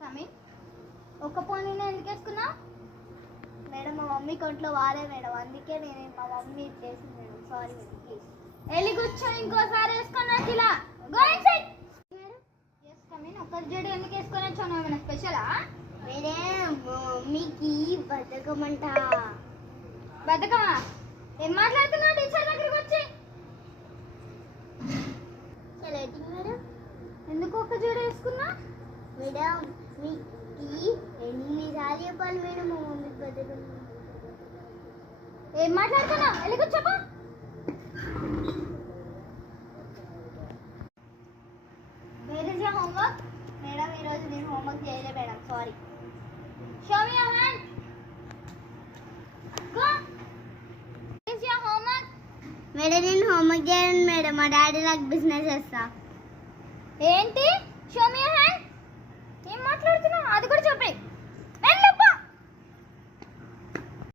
Come in. ఒక పోనీని ఎందుకు వేసుకున్నావు? మేడం మా మమ్మీ కొంట్లో వాడే మేడం, అందుకే నేను మా మమ్మీ చేసింది మేడం. Sorry madam, please. వెళ్ళి కూర్చొని ఇంకోసారి వేసుకున్నాను ఇలా. Go inside. Madam yes come in. ఒక జడ ఎందుకు వేసుకొని వచ్చాను? ఏమైనా స్పెషలా? మేడం మా మమ్మీకి బతకమంట. బతకమా? ఏం మాట్లాడుతున్నావు? టీచర్ దగ్గరికి వచ్చి మేడం ఎందుకు ఒక జడ వేసుకున్నా? మేడం మీకు ఎన్నిసార్లు చెప్పాలి మేడం మా మమ్మీ బతకమంట. ఏం మాట్లాడుతున్నావు? వెళ్ళి కూర్చోపా. Where is your homework? Madam ఈరోజు నేను హోంవర్క్ చేయలే madam, sorry. Show me your hand. Go. Is your homework? Madam నేను హోంవర్క్ చేయను మేడం, మా డాడీ నాకు బిజినెస్ చేస్తా. ఏంటి? Show me your